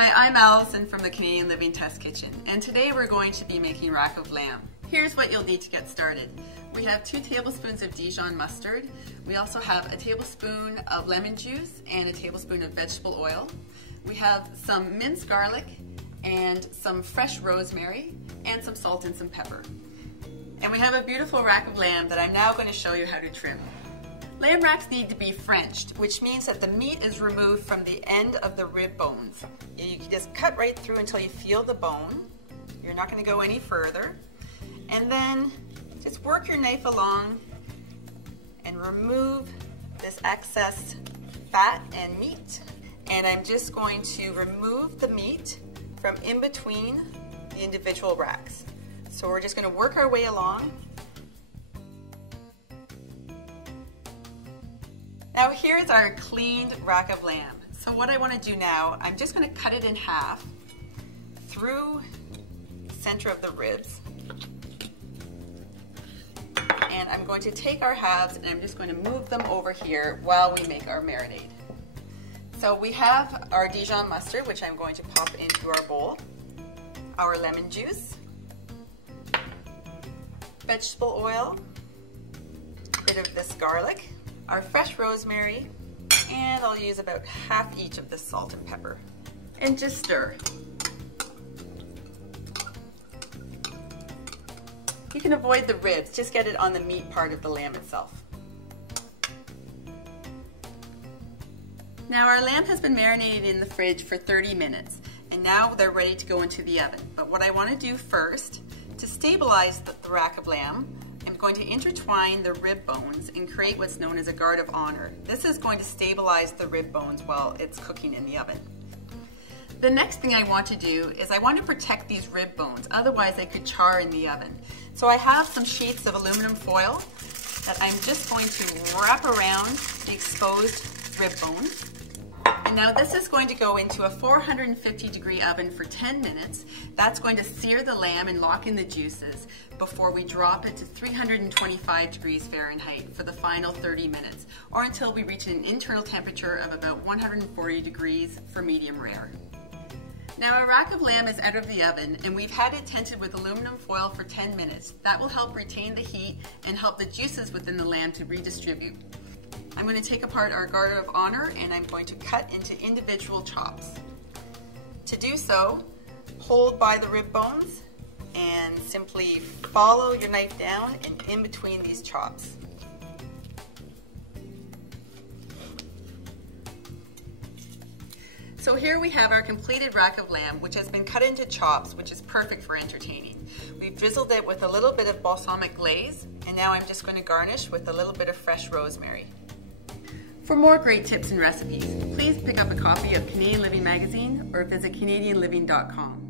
Hi, I'm Allison from the Canadian Living Test Kitchen, and today we're going to be making rack of lamb. Here's what you'll need to get started. We have 2 tablespoons of Dijon mustard. We also have a tablespoon of lemon juice and a tablespoon of vegetable oil. We have some minced garlic and some fresh rosemary and some salt and some pepper. And we have a beautiful rack of lamb that I'm now going to show you how to trim. Lamb racks need to be Frenched, which means that the meat is removed from the end of the rib bones. You can just cut right through until you feel the bone. You're not going to go any further. And then just work your knife along and remove this excess fat and meat. And I'm just going to remove the meat from in between the individual racks. So we're just going to work our way along. Now here's our cleaned rack of lamb. So what I want to do now, I'm just going to cut it in half through the center of the ribs. And I'm going to take our halves and I'm just going to move them over here while we make our marinade. So we have our Dijon mustard, which I'm going to pop into our bowl, our lemon juice, vegetable oil, a bit of this garlic, our fresh rosemary, and I'll use about half each of the salt and pepper. And just stir. You can avoid the ribs, just get it on the meat part of the lamb itself. Now our lamb has been marinated in the fridge for 30 minutes, and now they're ready to go into the oven. But what I want to do first, to stabilize the rack of lamb, I'm going to intertwine the rib bones and create what's known as a guard of honor. This is going to stabilize the rib bones while it's cooking in the oven. The next thing I want to do is I want to protect these rib bones, otherwise they could char in the oven. So I have some sheets of aluminum foil that I'm just going to wrap around the exposed rib bones. And now this is going to go into a 450-degree oven for 10 minutes. That's going to sear the lamb and lock in the juices before we drop it to 325 degrees Fahrenheit for the final 30 minutes, or until we reach an internal temperature of about 140 degrees for medium rare. Now our rack of lamb is out of the oven and we've had it tented with aluminum foil for 10 minutes. That will help retain the heat and help the juices within the lamb to redistribute. I'm going to take apart our guard of honor and I'm going to cut into individual chops. To do so, hold by the rib bones and simply follow your knife down and in between these chops. So here we have our completed rack of lamb, which has been cut into chops, which is perfect for entertaining. We've drizzled it with a little bit of balsamic glaze, and now I'm just going to garnish with a little bit of fresh rosemary. For more great tips and recipes, please pick up a copy of Canadian Living magazine or visit CanadianLiving.com.